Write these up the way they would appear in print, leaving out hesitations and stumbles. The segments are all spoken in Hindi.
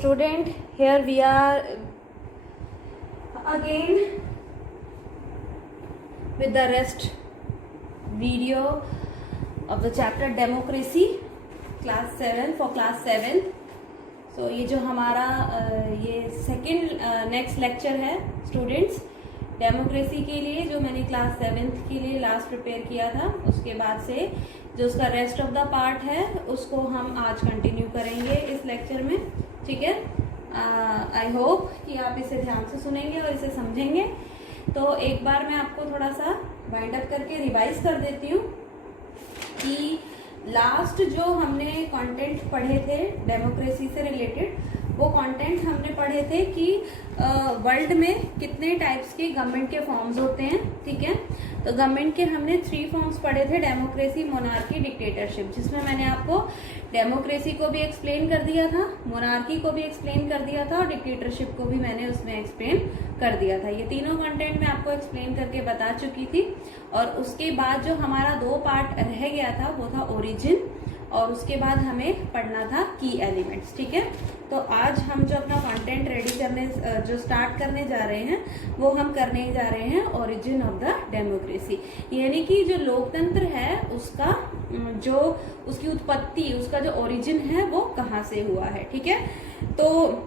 student, here we are again with the rest video of the chapter democracy class 7 for class 7. So ये जो हमारा ये सेकंड नेक्स्ट लेक्चर है स्टूडेंट्स डेमोक्रेसी के लिए, जो मैंने क्लास 7th के लिए लास्ट प्रिपेयर किया था, उसके बाद से जो उसका रेस्ट ऑफ द पार्ट है उसको हम आज कंटिन्यू करेंगे इस लेक्चर में. ठीक है, आई होप कि आप इसे ध्यान से सुनेंगे और इसे समझेंगे. तो एक बार मैं आपको थोड़ा सा वाइंड अप करके रिवाइज कर देती हूँ कि लास्ट जो हमने कंटेंट पढ़े थे डेमोक्रेसी से रिलेटेड, वो कंटेंट हमने पढ़े थे कि वर्ल्ड में कितने टाइप्स के गवर्नमेंट के फॉर्म्स होते हैं. ठीक है, तो गवर्नमेंट के हमने 3 फॉर्म्स पढ़े थे, डेमोक्रेसी, मोनार्की, डिक्टेटरशिप, जिसमें मैंने आपको डेमोक्रेसी को भी एक्सप्लेन कर दिया था, मोनार्की को भी एक्सप्लेन कर दिया था और डिक्टेटरशिप को भी मैंने उसमें एक्सप्लेन कर दिया था. ये तीनों कंटेंट मैं आपको एक्सप्लेन करके बता चुकी थी. और उसके बाद जो हमारा 2 पार्ट रह गया था वो था ओरिजिन, और उसके बाद हमें पढ़ना था की एलिमेंट्स. ठीक है, तो आज हम जो अपना कंटेंट रेडी करने जो स्टार्ट करने जा रहे हैं वो हम करने जा रहे हैं ओरिजिन ऑफ द डेमोक्रेसी, यानी कि जो लोकतंत्र है उसका जो उसकी उत्पत्ति, उसका जो ओरिजिन है वो कहाँ से हुआ है. ठीक है, तो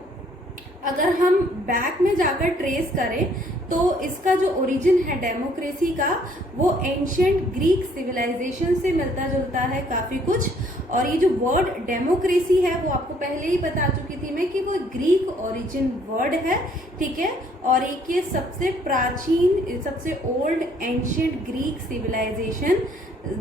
अगर हम बैक में जाकर ट्रेस करें तो इसका जो ओरिजिन है डेमोक्रेसी का वो एंशियंट ग्रीक सिविलाइजेशन से मिलता जुलता है काफी कुछ. और ये जो वर्ड डेमोक्रेसी है वो आपको पहले ही बता चुकी थी मैं कि वो ग्रीक ओरिजिन वर्ड है. ठीक है, और एक ये सबसे प्राचीन, सबसे ओल्ड एंशियंट ग्रीक सिविलाइजेशन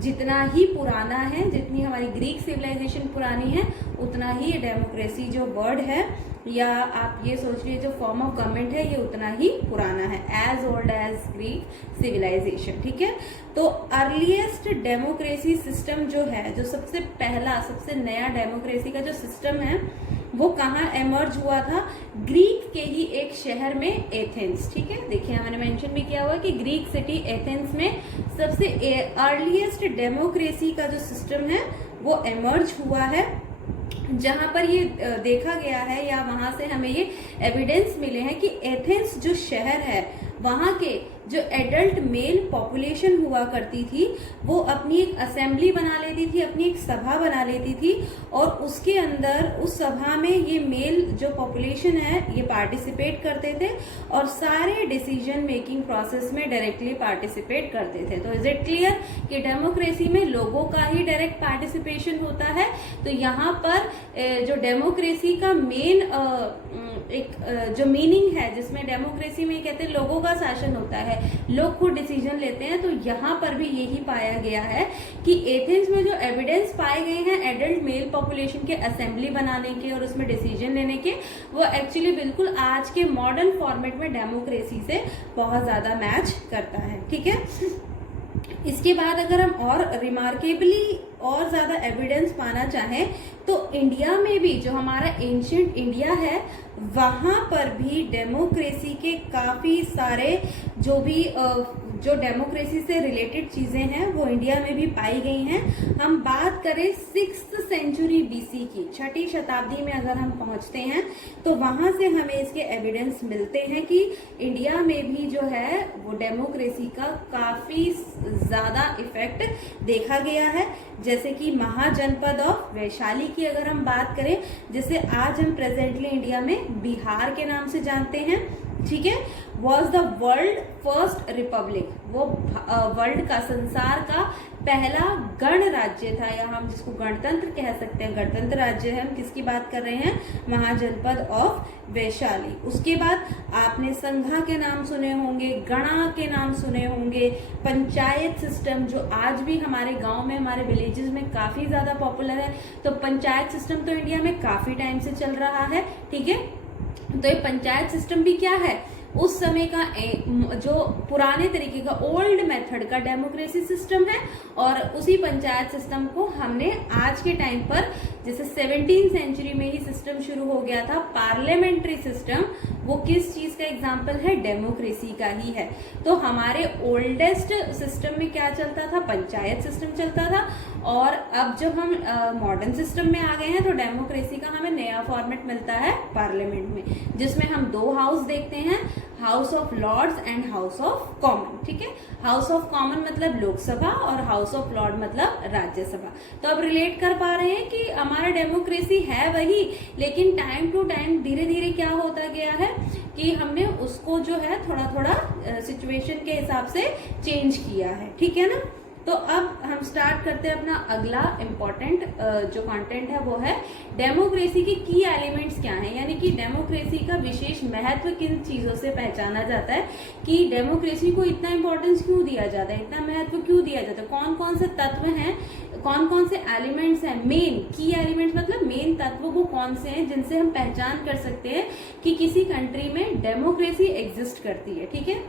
जितना ही पुराना है, जितनी हमारी ग्रीक सिविलाइजेशन पुरानी है उतना ही डेमोक्रेसी जो वर्ड है, या आप ये सोच लीजिए जो फॉर्म ऑफ गवर्नमेंट है ये उतना ही पुराना है, as old as Greek civilisation. ठीक है, तो अर्लीस्ट डेमोक्रेसी सिस्टम जो है, जो सबसे पहला सबसे नया डेमोक्रेसी का जो सिस्टम है वो कहाँ एमर्ज हुआ था? ग्रीक के ही एक शहर में, एथेंस. ठीक है, देखिए मैंने मेंशन भी किया हुआ है कि ग्रीक सिटी एथेंस में सबसे अर्लीस्ट डेमोक्रेसी का जो सिस्टम है वो एमर्ज हुआ है, जहां पर ये देखा गया है या वहां से हमें ये एविडेंस मिले हैं कि एथेंस जो शहर है वहां के जो एडल्ट मेल पॉपुलेशन हुआ करती थी वो अपनी एक असेंबली बना लेती थी, अपनी एक सभा बना लेती थी, और उसके अंदर उस सभा में ये मेल जो पॉपुलेशन है ये पार्टिसिपेट करते थे और सारे डिसीजन मेकिंग प्रोसेस में डायरेक्टली पार्टिसिपेट करते थे. तो इज इट क्लियर कि डेमोक्रेसी में लोगों का ही डायरेक्ट पार्टिसिपेशन होता है. तो यहाँ पर जो डेमोक्रेसी का मेन एक जो मीनिंग है, जिसमें डेमोक्रेसी में कहते हैं लोगों का शासन होता है, लोग खुद डिसीजन लेते हैं, तो यहाँ पर भी यही पाया गया है कि एथेंस में जो एविडेंस पाए गए हैं एडल्ट मेल पॉपुलेशन के असेंबली बनाने के और उसमें डिसीजन लेने के, वो एक्चुअली बिल्कुल आज के मॉडर्न फॉर्मेट में डेमोक्रेसी से बहुत ज्यादा मैच करता है. ठीक है, इसके बाद अगर हम और रिमार्केबली और ज्यादा एविडेंस पाना चाहें तो इंडिया में भी जो हमारा एंशियंट इंडिया है वहां पर भी डेमोक्रेसी के काफी सारे जो भी जो डेमोक्रेसी से रिलेटेड चीजें हैं वो इंडिया में भी पाई गई हैं. हम बात करें 6th सेंचुरी बीसी की, 6ठी शताब्दी में अगर हम पहुंचते हैं तो वहां से हमें इसके एविडेंस मिलते हैं कि इंडिया में भी जो है वो डेमोक्रेसी का काफी ज्यादा इफेक्ट देखा गया है. जैसे कि महाजनपद ऑफ वैशाली की अगर हम बात करें, जिसे आज हम प्रेजेंटली इंडिया में बिहार के नाम से जानते हैं. ठीक है, was the world first Republic, वो वर्ल्ड का, संसार का पहला गणराज्य था, या हम जिसको गणतंत्र कह सकते हैं, गणतंत्र राज्य है. हम किसकी बात कर रहे हैं? महाजनपद ऑफ वैशाली. उसके बाद आपने संघा के नाम सुने होंगे, गणा के नाम सुने होंगे, पंचायत सिस्टम जो आज भी हमारे गांव में, हमारे विलेजेस में काफी ज्यादा पॉपुलर है. तो पंचायत सिस्टम तो इंडिया में काफी टाइम से चल रहा है. ठीक है, तो ये पंचायत सिस्टम भी क्या है? उस समय का जो पुराने तरीके का ओल्ड मेथड का डेमोक्रेसी सिस्टम है, और उसी पंचायत सिस्टम को हमने आज के टाइम पर, जैसे 17th सेंचुरी में ही सिस्टम शुरू हो गया था पार्लियामेंट्री सिस्टम, वो किस चीज का एग्जाम्पल है? डेमोक्रेसी का ही है। तो हमारे ओल्डेस्ट सिस्टम में क्या चलता था? पंचायत सिस्टम चलता था, और अब जब हम मॉडर्न सिस्टम में आ गए हैं तो डेमोक्रेसी का हमें नया फॉर्मेट मिलता है पार्लियामेंट में, जिसमें हम दो हाउस देखते हैं, House of Lords and House of Common. ठीक है, हाउस ऑफ कॉमन मतलब लोकसभा और हाउस ऑफ लॉर्ड मतलब राज्यसभा। तो अब रिलेट कर पा रहे हैं कि हमारा डेमोक्रेसी है वही, लेकिन टाइम टू टाइम धीरे धीरे क्या होता गया है कि हमने उसको जो है थोड़ा थोड़ा सिचुएशन के हिसाब से चेंज किया है। ठीक है ना। तो अब हम स्टार्ट करते हैं अपना अगला इम्पोर्टेंट जो कंटेंट है, वो है डेमोक्रेसी के की एलिमेंट्स क्या हैं, यानी कि डेमोक्रेसी का विशेष महत्व किन चीजों से पहचाना जाता है, कि डेमोक्रेसी को इतना इंपॉर्टेंस क्यों दिया जाता है, इतना महत्व क्यों दिया जाता है, कौन कौन से तत्व हैं, कौन कौन से एलिमेंट्स हैं, मेन की एलिमेंट्स मतलब मेन तत्व वो कौन से हैं जिनसे हम पहचान कर सकते हैं कि किसी कंट्री में डेमोक्रेसी एग्जिस्ट करती है। ठीक है,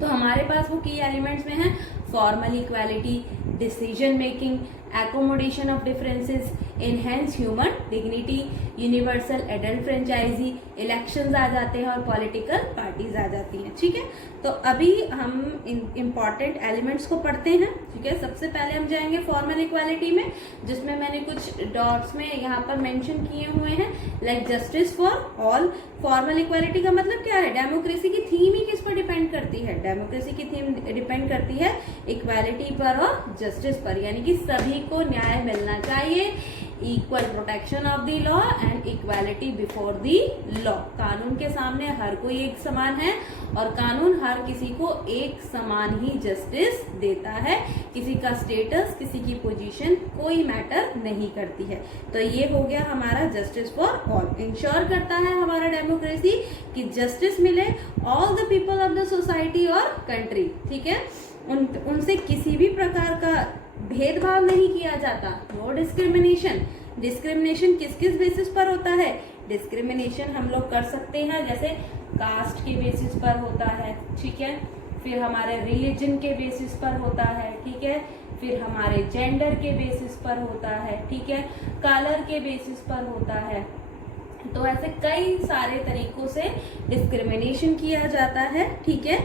तो हमारे पास वो की एलिमेंट्स में है formal equality, decision making, accommodation of differences, enhance human dignity, universal adult franchise, elections आ जाते हैं और पॉलिटिकल पार्टीज आ जाती हैं। ठीक है, तो अभी हम इम्पॉर्टेंट एलिमेंट्स को पढ़ते हैं। ठीक है, सबसे पहले हम जाएंगे फॉर्मल इक्वालिटी में, जिसमें मैंने कुछ डॉट्स में यहाँ पर मेंशन किए हुए हैं, like justice for all. Formal equality का मतलब क्या है? डेमोक्रेसी की थीम ही किस पर डिपेंड करती है? डेमोक्रेसी की थीम डिपेंड करती है इक्वालिटी पर और जस्टिस पर, यानी कि सभी को न्याय मिलना चाहिए, equal protection of the law and equality before the law. कानून के सामने हर कोई एक समान है और कानून हर किसी को एक समान ही जस्टिस देता है। किसी का स्टेटस, किसी की पोजीशन कोई मैटर नहीं करती है। तो ये हो गया हमारा जस्टिस फॉर ऑल। इंश्योर करता है हमारा डेमोक्रेसी कि जस्टिस मिले all the people of the society और कंट्री। ठीक है, उनसे किसी भी प्रकार का भेदभाव नहीं किया जाता। No discrimination. डिस्क्रिमिनेशन किस किस बेसिस पर होता है? डिस्क्रिमिनेशन हम लोग कर सकते हैं, जैसे कास्ट के बेसिस पर होता है। ठीक है, फिर हमारे रिलीजन के बेसिस पर होता है। ठीक है, फिर हमारे जेंडर के बेसिस पर होता है। ठीक है, कलर के बेसिस पर होता है। तो ऐसे कई सारे तरीकों से डिस्क्रिमिनेशन किया जाता है। ठीक है,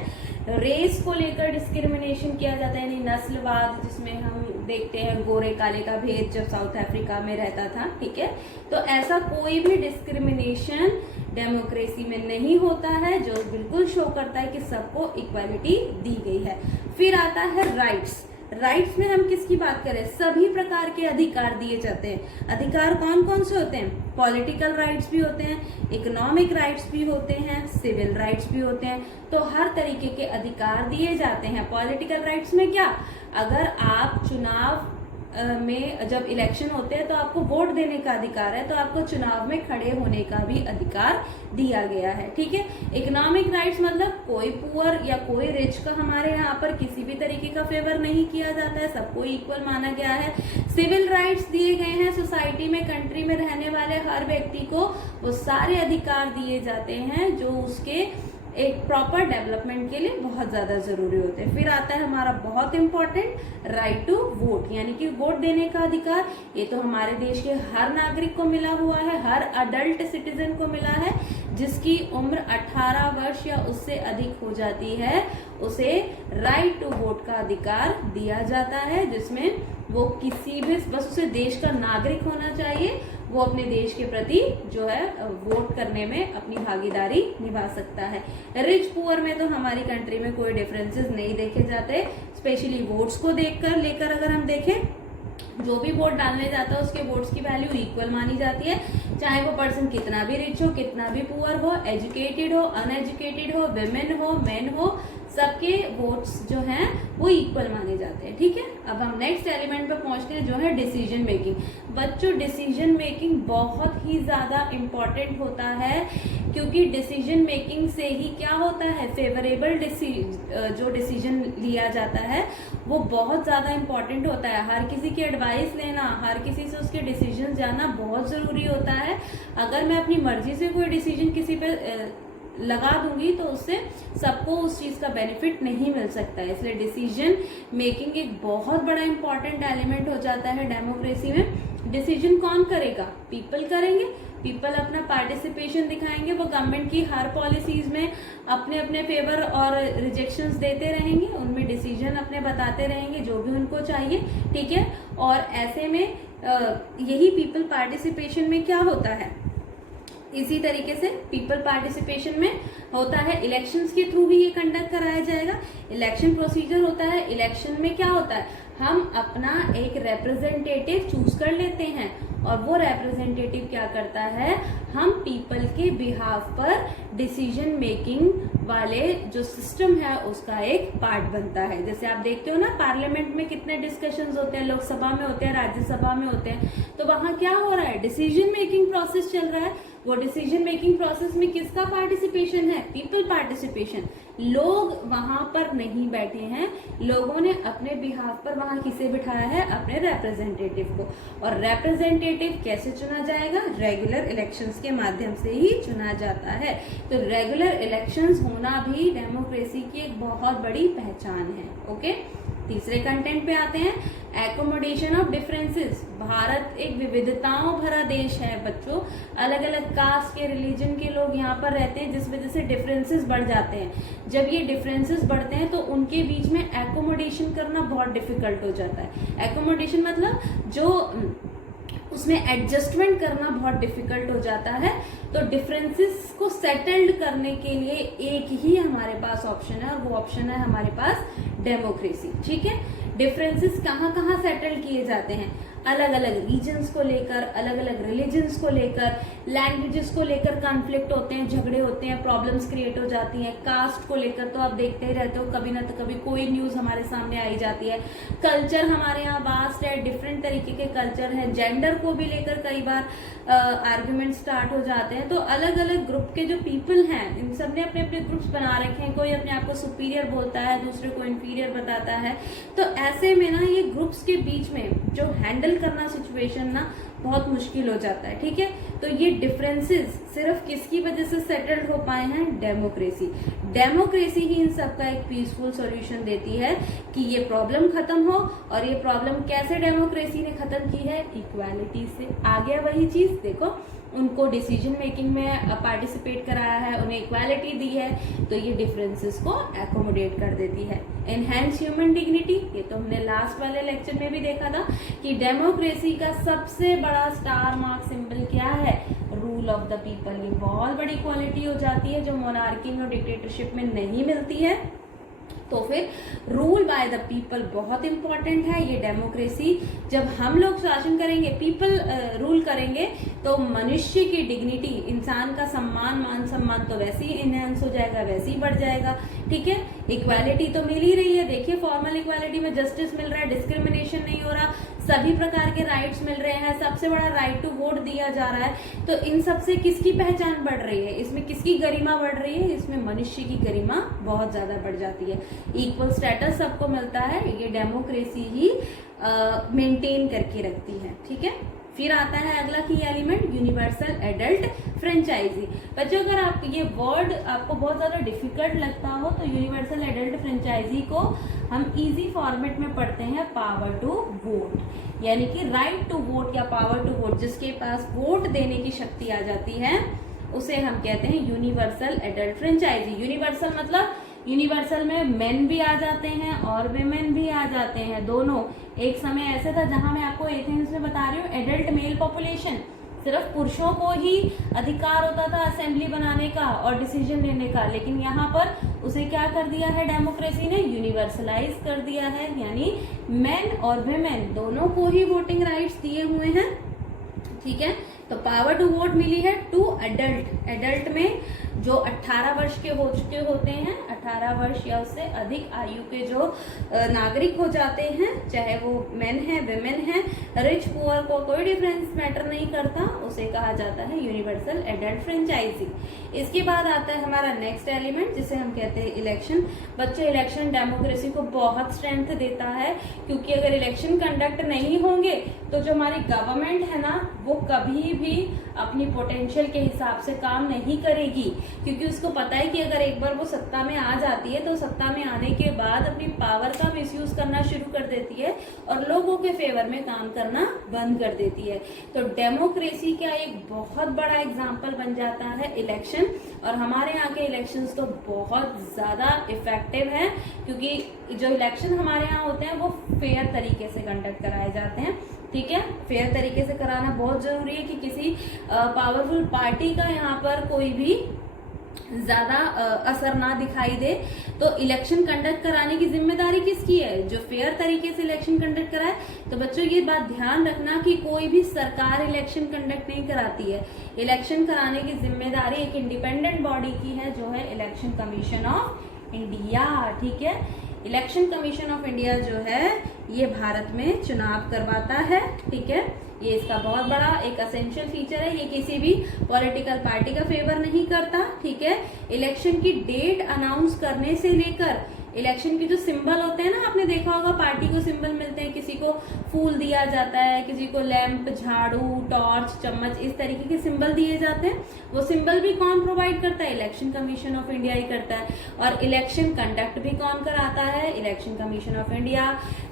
रेस को लेकर डिस्क्रिमिनेशन किया जाता है, यानी नस्लवाद, जिसमें हम देखते हैं गोरे काले का भेद जब साउथ अफ्रीका में रहता था। ठीक है, तो ऐसा कोई भी डिस्क्रिमिनेशन डेमोक्रेसी में नहीं होता है, जो बिल्कुल शो करता है कि सबको इक्वालिटी दी गई है। फिर आता है राइट्स। राइट्स में हम किसकी बात करें? सभी प्रकार के अधिकार दिए जाते हैं। अधिकार कौन कौन से होते हैं? पॉलिटिकल राइट्स भी होते हैं, इकोनॉमिक राइट्स भी होते हैं, सिविल राइट्स भी होते हैं। तो हर तरीके के अधिकार दिए जाते हैं। पॉलिटिकल राइट्स में क्या? अगर आप चुनाव में जब इलेक्शन होते हैं तो आपको वोट देने का अधिकार है, तो आपको चुनाव में खड़े होने का भी अधिकार दिया गया है। ठीक है, इकोनॉमिक राइट्स मतलब कोई पुअर या कोई रिच का हमारे यहाँ पर किसी भी तरीके का फेवर नहीं किया जाता है, सबको इक्वल माना गया है। सिविल राइट्स दिए गए हैं, सोसाइटी में, कंट्री में रहने वाले हर व्यक्ति को वो सारे अधिकार दिए जाते हैं जो उसके एक प्रॉपर डेवलपमेंट के लिए बहुत ज्यादा जरूरी होते हैं। फिर आता है हमारा बहुत इंपॉर्टेंट राइट टू वोट, यानी कि वोट देने का अधिकार। ये तो हमारे देश के हर नागरिक को मिला हुआ है, हर अडल्ट सिटीजन को मिला है। जिसकी उम्र 18 वर्ष या उससे अधिक हो जाती है उसे राइट टू वोट का अधिकार दिया जाता है, जिसमें वो किसी भी, बस उसे देश का नागरिक होना चाहिए, वो अपने देश के प्रति जो है वोट करने में अपनी भागीदारी निभा सकता है। रिच पुअर में तो हमारी कंट्री में कोई डिफरेंसेस नहीं देखे जाते। स्पेशली वोट्स को लेकर अगर हम देखें, जो भी वोट डालने जाता है उसके वोट्स की वैल्यू इक्वल मानी जाती है, चाहे वो पर्सन कितना भी रिच हो, कितना भी पुअर हो, एजुकेटेड हो, अनएजुकेटेड हो, विमेन हो, मेन हो, सबके वोट्स जो हैं वो इक्वल माने जाते हैं। ठीक है, अब हम नेक्स्ट एलिमेंट पे पहुंचते हैं जो है डिसीजन मेकिंग। बच्चों, डिसीजन मेकिंग बहुत ही ज्यादा इम्पोर्टेंट होता है, क्योंकि डिसीजन मेकिंग से ही क्या होता है, फेवरेबल जो डिसीजन लिया जाता है वो बहुत ज्यादा इम्पोर्टेंट होता है। हर किसी की एडवाइस लेना, हर किसी से उसके डिसीजन जानना बहुत जरूरी होता है। अगर मैं अपनी मर्जी से कोई डिसीजन किसी पे लगा दूंगी तो उससे सबको उस चीज का बेनिफिट नहीं मिल सकता है। इसलिए डिसीजन मेकिंग एक बहुत बड़ा इंपॉर्टेंट एलिमेंट हो जाता है डेमोक्रेसी में। डिसीजन कौन करेगा? पीपल करेंगे। पीपल अपना पार्टिसिपेशन दिखाएंगे, वो गवर्नमेंट की हर पॉलिसीज में अपने अपने फेवर और रिजेक्शंस देते रहेंगे, उनमें डिसीजन अपने बताते रहेंगे जो भी उनको चाहिए, ठीक है। और ऐसे में यही पीपल पार्टिसिपेशन में क्या होता है, इसी तरीके से पीपल पार्टिसिपेशन में होता है, इलेक्शंस के थ्रू ही ये कंडक्ट कराया जाएगा। इलेक्शन प्रोसीजर होता है। इलेक्शन में क्या होता है, हम अपना एक रिप्रेजेंटेटिव चूज कर लेते हैं और वो रिप्रेजेंटेटिव क्या करता है, हम पीपल के बिहाफ पर डिसीजन मेकिंग वाले जो सिस्टम है उसका एक पार्ट बनता है। जैसे आप देखते हो ना पार्लियामेंट में कितने डिस्कशंस होते हैं, लोकसभा में होते हैं, राज्यसभा में होते हैं, तो वहां क्या हो रहा है, डिसीजन मेकिंग प्रोसेस चल रहा है। वो डिसीजन मेकिंग प्रोसेस में किसका पार्टिसिपेशन है, पीपल पार्टिसिपेशन। लोग वहां पर नहीं बैठे हैं, लोगों ने अपने बिहाफ पर वहां किसे बिठाया है, अपने रिप्रेजेंटेटिव को। और रिप्रेजेंटेटिव कैसे चुना जाएगा, रेगुलर इलेक्शंस के माध्यम से ही चुना जाता है। तो रेगुलर इलेक्शंस होना भी डेमोक्रेसी की एक बहुत बड़ी पहचान है। ओके, तीसरे कंटेंट पे आते हैं, एकोमोडेशन ऑफ डिफरेंसेस। भारत एक विविधताओं भरा देश है बच्चों, अलग अलग कास्ट के, रिलीजन के लोग यहाँ पर रहते हैं, जिस वजह से डिफरेंसेस बढ़ जाते हैं। जब ये डिफरेंसेस बढ़ते हैं तो उनके बीच में एकोमोडेशन करना बहुत डिफिकल्ट हो जाता है। एकोमोडेशन मतलब जो उसमें एडजस्टमेंट करना बहुत डिफिकल्ट हो जाता है। तो डिफरेंसेस को सेटल्ड करने के लिए एक ही हमारे पास ऑप्शन है, और वो ऑप्शन है हमारे पास डेमोक्रेसी। ठीक है, डिफरेंसेस कहाँ कहाँ सेटल किए जाते हैं, अलग अलग रीजन्स को लेकर, अलग अलग रिलीजन्स को लेकर, लैंग्वेजेस को लेकर कॉन्फ्लिक्ट होते हैं, झगड़े होते हैं, प्रॉब्लम्स क्रिएट हो जाती हैं। कास्ट को लेकर तो आप देखते ही रहते हो, कभी ना तो कभी कोई न्यूज हमारे सामने आई जाती है। कल्चर हमारे यहाँ वास्ट है, डिफरेंट तरीके के कल्चर है। जेंडर को भी लेकर कई बार आर्ग्यूमेंट स्टार्ट हो जाते हैं। तो अलग अलग ग्रुप के जो पीपल हैं, इन सब ने अपने अपने ग्रुप्स बना रखे हैं। कोई अपने आप को सुपीरियर बोलता है, दूसरे को इंफीरियर बताता है। तो ऐसे में ना ये ग्रुप्स के बीच में जो हैंडल करना सिचुएशन ना बहुत मुश्किल हो जाता है। ठीक है, तो ये डिफरेंसेस सिर्फ किसकी वजह से सेटल्ड हो पाए हैं, डेमोक्रेसी। डेमोक्रेसी ही इन सब का एक पीसफुल सॉल्यूशन देती है कि ये प्रॉब्लम खत्म हो। और ये प्रॉब्लम कैसे डेमोक्रेसी ने खत्म की है, इक्वालिटी से। आ गया वही चीज, देखो उनको डिसीजन मेकिंग में पार्टिसिपेट कराया है, उन्हें इक्वालिटी दी है, तो ये डिफरेंसेस को एकोमोडेट कर देती है। एनहेंस ह्यूमन डिग्निटी, ये तो हमने लास्ट वाले लेक्चर में भी देखा था कि डेमोक्रेसी का सबसे बड़ा स्टार मार्क सिंबल क्या है, रूल ऑफ द पीपल। ये बहुत बड़ी क्वालिटी हो जाती है जो मोनार्की में और डिक्टेटरशिप में नहीं मिलती है। तो फिर रूल बाय द पीपल बहुत इंपॉर्टेंट है। ये डेमोक्रेसी, जब हम लोग शासन करेंगे, पीपल रूल करेंगे, तो मनुष्य की डिग्निटी, इंसान का सम्मान, मान सम्मान तो वैसे ही इनहेंस हो जाएगा, वैसे ही बढ़ जाएगा। ठीक है, इक्वालिटी तो मिल ही रही है। देखिए फॉर्मल इक्वालिटी में जस्टिस मिल रहा है, डिस्क्रिमिनेशन नहीं हो रहा, सभी प्रकार के राइट्स मिल रहे हैं, सबसे बड़ा राइट टू वोट दिया जा रहा है। तो इन सब से किसकी पहचान बढ़ रही है, इसमें किसकी गरिमा बढ़ रही है, इसमें मनुष्य की गरिमा बहुत ज्यादा बढ़ जाती है। इक्वल स्टेटस सबको मिलता है, ये डेमोक्रेसी ही मेंटेन करके रखती है। ठीक है, फिर आता है अगला की एलिमेंट, यूनिवर्सल एडल्ट फ्रेंचाइजी। बच्चों अगर आप ये वर्ड आपको बहुत ज्यादा डिफिकल्ट लगता हो तो यूनिवर्सल एडल्ट फ्रेंचाइजी को हम इजी फॉर्मेट में पढ़ते हैं पावर टू वोट, यानी कि राइट टू वोट या पावर टू वोट, जिसके पास वोट देने की शक्ति आ जाती है उसे हम कहते हैं यूनिवर्सल एडल्ट फ्रेंचाइजी। यूनिवर्सल मतलब यूनिवर्सल में मेन भी आ जाते हैं और विमेन भी आ जाते हैं, दोनों। एक समय ऐसे था जहां मैं आपको एथेंस में बता रही हूँ, एडल्ट मेल पॉपुलेशन, सिर्फ पुरुषों को ही अधिकार होता था असेंबली बनाने का और डिसीजन लेने का, लेकिन यहाँ पर उसे क्या कर दिया है, डेमोक्रेसी ने यूनिवर्सलाइज कर दिया है, यानी मेन और विमेन दोनों को ही वोटिंग राइट्स दिए हुए हैं। ठीक है, तो पावर टू वोट मिली है टू एडल्ट। एडल्ट में जो 18 वर्ष के हो चुके होते हैं, 18 वर्ष या उससे अधिक आयु के जो नागरिक हो जाते हैं, चाहे वो मेन है विमेन है, रिच पुअर को कोई डिफरेंस मैटर नहीं करता, उसे कहा जाता है यूनिवर्सल एडल्ट फ्रेंचाइजी। इसके बाद आता है हमारा नेक्स्ट एलिमेंट जिसे हम कहते हैं इलेक्शन। बच्चे इलेक्शन डेमोक्रेसी को बहुत स्ट्रेंथ देता है, क्योंकि अगर इलेक्शन कंडक्ट नहीं होंगे तो जो हमारी गवर्नमेंट है ना वो कभी भी अपनी पोटेंशियल के हिसाब से काम नहीं करेगी, क्योंकि उसको पता है कि अगर एक बार वो सत्ता में आ जाती है तो सत्ता में आने के बाद अपनी पावर का मिसयूज करना शुरू कर देती है और लोगों के फेवर में काम करना बंद कर देती है। तो डेमोक्रेसी का एक बहुत बड़ा एग्जाम्पल बन जाता है इलेक्शन, और हमारे यहाँ के इलेक्शंस तो बहुत ज्यादा इफेक्टिव हैं, क्योंकि जो इलेक्शन हमारे यहाँ होते हैं वो फेयर तरीके से कंडक्ट कराए जाते हैं। ठीक है, फेयर तरीके से कराना बहुत जरूरी है कि किसी पावरफुल पार्टी का यहाँ पर कोई भी ज्यादा असर ना दिखाई दे। तो इलेक्शन कंडक्ट कराने की जिम्मेदारी किसकी है? जो फेयर तरीके से इलेक्शन कंडक्ट कराए। तो बच्चों ये बात ध्यान रखना कि कोई भी सरकार इलेक्शन कंडक्ट नहीं कराती है। इलेक्शन कराने की जिम्मेदारी एक इंडिपेंडेंट बॉडी की है, जो है इलेक्शन कमीशन ऑफ इंडिया। ठीक है, इलेक्शन कमीशन ऑफ इंडिया जो है ये भारत में चुनाव करवाता है। ठीक है, ये इसका बहुत बड़ा एक असेंशियल फीचर है। ये किसी भी पॉलिटिकल पार्टी का फेवर नहीं करता। ठीक है, इलेक्शन की डेट अनाउंस करने से लेकर इलेक्शन के जो सिंबल होते हैं ना, आपने देखा होगा पार्टी को सिंबल मिलते हैं, किसी को फूल दिया जाता है, किसी को लैंप, झाड़ू, टॉर्च, चम्मच, इस तरीके के सिंबल दिए जाते हैं। वो सिंबल भी कौन प्रोवाइड करता है? इलेक्शन कमीशन ऑफ इंडिया ही करता है। और इलेक्शन कंडक्ट भी कौन कराता है? Election commission of India.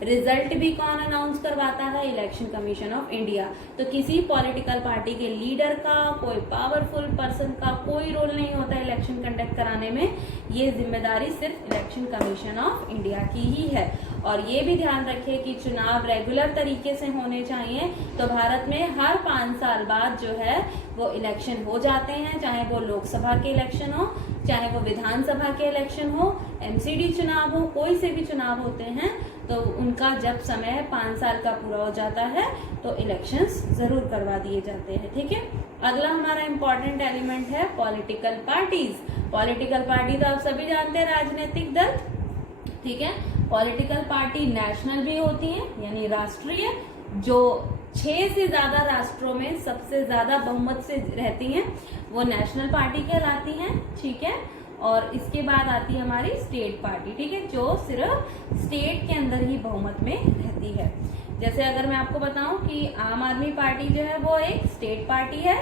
Result भी कौन अनाउंस करवाता है? Election commission of India. तो किसी पॉलिटिकल पार्टी के लीडर का, कोई पावरफुल पर्सन का कोई रोल नहीं होता इलेक्शन कंडक्ट कराने में। ये जिम्मेदारी सिर्फ इलेक्शन कमीशन ऑफ इंडिया की ही है। और ये भी ध्यान रखिए कि चुनाव रेगुलर तरीके से होने चाहिए। तो भारत में हर 5 साल बाद जो है वो इलेक्शन हो जाते हैं, चाहे वो लोकसभा के इलेक्शन हो, चाहे वो विधानसभा के इलेक्शन हो, एमसीडी चुनाव हो, कोई से भी चुनाव होते हैं। तो उनका जब समय 5 साल का पूरा हो जाता है तो इलेक्शंस जरूर करवा दिए जाते हैं। ठीक है, अगला हमारा इंपॉर्टेंट एलिमेंट है पॉलिटिकल पार्टीज। पॉलिटिकल पार्टी तो आप सभी जानते हैं, राजनीतिक दल। ठीक है, पॉलिटिकल पार्टी नेशनल भी होती हैं, यानी राष्ट्रीय, जो 6 से ज्यादा राष्ट्रों में सबसे ज्यादा बहुमत से रहती हैं, वो नेशनल पार्टी कहलाती हैं। ठीक है, और इसके बाद आती है हमारी स्टेट पार्टी। ठीक है, जो सिर्फ स्टेट के अंदर ही बहुमत में रहती है। जैसे अगर मैं आपको बताऊं कि आम आदमी पार्टी जो है वो एक स्टेट पार्टी है,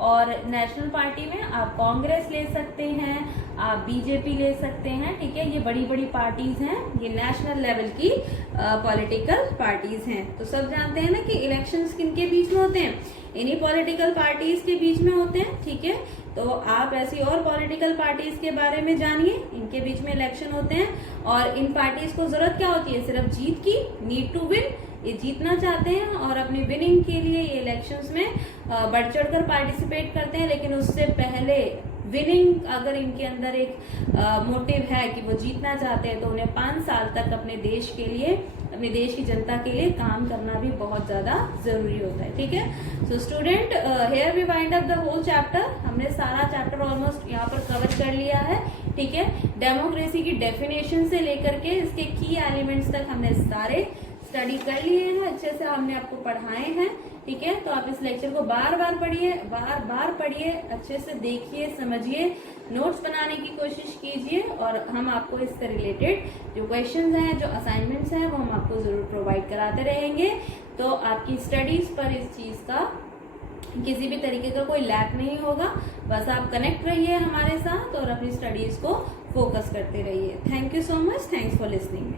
और नेशनल पार्टी में आप कांग्रेस ले सकते हैं, आप बीजेपी ले सकते हैं। ठीक है, ये बड़ी बड़ी पार्टीज हैं, ये नेशनल लेवल की पॉलिटिकल पार्टीज हैं। तो सब जानते हैं ना कि इलेक्शंस किनके बीच में होते हैं? इन्हीं पॉलिटिकल पार्टीज के बीच में होते हैं। ठीक है, तो आप ऐसी और पॉलिटिकल पार्टीज के बारे में जानिए, इनके बीच में इलेक्शन होते हैं। और इन पार्टीज को जरूरत क्या होती है? सिर्फ जीत की, नीड टू विन। ये जीतना चाहते हैं और अपनी विनिंग के लिए ये इलेक्शंस में बढ़ चढ़कर पार्टिसिपेट करते हैं। लेकिन उससे पहले विनिंग, अगर इनके अंदर एक मोटिव है कि वो जीतना चाहते हैं, तो उन्हें 5 साल तक अपने देश के लिए, अपने देश की जनता के लिए काम करना भी बहुत ज्यादा जरूरी होता है। ठीक है, so student, here we wind up the whole chapter. हमने सारा चैप्टर ऑलमोस्ट यहाँ पर कवर कर लिया है। ठीक है, डेमोक्रेसी की डेफिनेशन से लेकर के इसके की एलिमेंट्स तक हमने सारे स्टडी कर लिए हैं, अच्छे से हमने आपको पढ़ाए हैं। ठीक है, तो आप इस लेक्चर को बार बार पढ़िए, बार बार पढ़िए, अच्छे से देखिए, समझिए, नोट्स बनाने की कोशिश कीजिए, और हम आपको इससे रिलेटेड जो क्वेश्चंस हैं, जो असाइनमेंट्स हैं, वो हम आपको जरूर प्रोवाइड कराते रहेंगे। तो आपकी स्टडीज पर इस चीज का किसी भी तरीके का कोई लैक नहीं होगा। बस आप कनेक्ट रहिए हमारे साथ और अपनी स्टडीज को फोकस करते रहिए। Thank you so much, thanks for listening.